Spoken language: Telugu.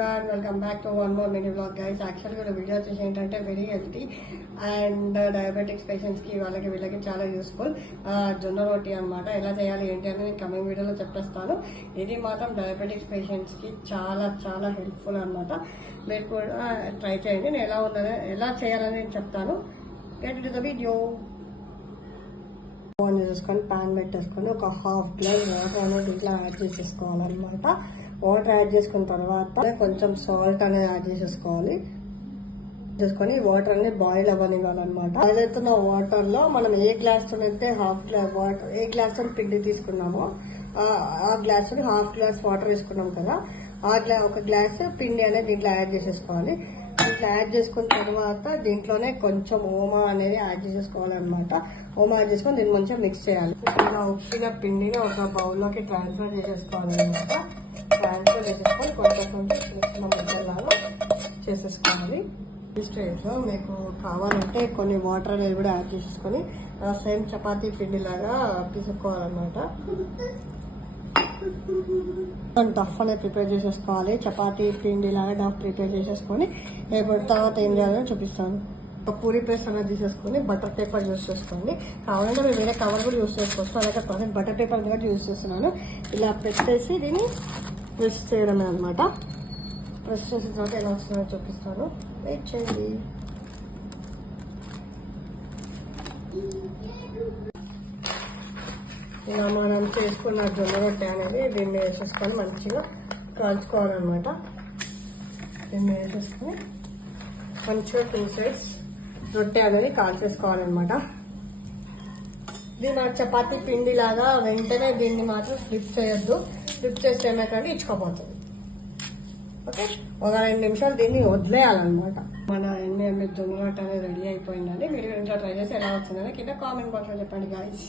Welcome back to one more mini blog guys. యాక్చువల్గా వీడియో వచ్చేసి ఏంటంటే వెరీ హెల్తీ అండ్ డయాబెటిక్స్ పేషెంట్స్కి వీళ్ళకి చాలా యూస్ఫుల్ జొన్న రోటీ అనమాట. ఎలా చేయాలి ఏంటి అని నేను కమింగ్ వీడియోలో చెప్పేస్తాను. ఇది మాత్రం డయాబెటిక్స్ పేషెంట్స్కి చాలా చాలా హెల్ప్ఫుల్ అనమాట. మీరు కూడా ట్రై చేయండి. నేను ఎలా చేయాలని నేను చెప్తాను. Get to the video. On చేసుకొని ప్యాన్ పెట్టేసుకొని ఒక హాఫ్ గ్లాస్ వాటర్ అనేది ఇట్లా యాడ్ చేసేసుకోవాలన్నమాట. వాటర్ యాడ్ చేసుకున్న తర్వాత కొంచెం సాల్ట్ అనేది యాడ్ చేసేసుకోవాలి. చేసుకొని వాటర్ అనేది బాయిల్ అవ్వనివ్వాలన్నమాట. బాయిల్ అవుతున్న వాటర్ లో మనం ఏ గ్లాస్ తో అయితే హాఫ్ గ్లాస్ వాటర్, ఏ గ్లాస్ తో పిండి తీసుకున్నామో ఆ గ్లాస్ హాఫ్ గ్లాస్ వాటర్ వేసుకున్నాం కదా, ఒక గ్లాస్ పిండి అనేది దీంట్లో యాడ్ చేసేసుకోవాలి. ఇట్లా యాడ్ చేసుకున్న తర్వాత దీంట్లోనే కొంచెం ఓమా అనేది యాడ్ చేసేసుకోవాలన్నమాట. ఓమా యాడ్ చేసుకొని దీన్ని మంచిగా మిక్స్ చేయాలి. ఇలా ఉప్పిన పిండిని ఒక బౌల్లోకి ట్రాన్స్ఫర్ చేసేసుకోవాలన్నమాట. ట్రాన్స్ఫర్ చేసేసుకొని కొంచెం చిన్న ముద్దలాగా చేసేసుకోవాలి. ఈ స్టేజ్లో మీకు కావాలంటే కొన్ని వాటర్ అనేది కూడా యాడ్ చేసేసుకొని సేమ్ చపాతీ పిండిలాగా తీసుకోవాలన్నమాట. డఫ్ అనేది ప్రిపేర్ చేసేసుకోవాలి. చపాతీ పిండి లాగా డఫ్ ప్రిపేర్ చేసేసుకొని తర్వాత ఏం చేయాలని చూపిస్తాను. ఒక పూరి ప్రెస్ అనేది తీసేసుకొని బటర్ పేపర్ యూస్ చేసుకోండి. కావాలంటే మీరు వేరే కవర్ కూడా యూస్ చేసుకోవచ్చు. అలాగే ప్రజెంట్ బటర్ పేపర్ కూడా యూస్ చేస్తున్నాను. ఇలా పెట్టేసి దీన్ని ప్రెస్ చేయడమే అనమాట. ప్రెస్ చేసిన తర్వాత ఎలా వస్తుందో చూపిస్తాను. వెయిట్ చేయండి. ఇలా మనం చేసుకున్న జొన్న రొట్టె అనేది దీన్ని వేసేసుకొని మంచిగా కాల్చుకోవాలన్నమాట. దీన్ని వేసేసుకొని మంచిగా 2 sides రొట్టె అనేది కాల్చేసుకోవాలన్నమాట. దీని చపాతీ పిండి లాగా వెంటనే దీన్ని మాత్రం ఫ్లిప్ చేయొద్దు. ఫ్లిప్ చేస్తే ఏమైతే ఇచ్చుకోపోతుంది. ఓకే, ఒక 2 నిమిషాలు దీన్ని వదిలేయాలన్నమాట. మన 8 జొన్న రొట్టె అనేది రెడీ అయిపోయిందండి. మీరు ఇంట్లో ట్రై చేసి ఎలా వచ్చిందని కింద కామెంట్ బాక్స్లో చెప్పండి గాయస్.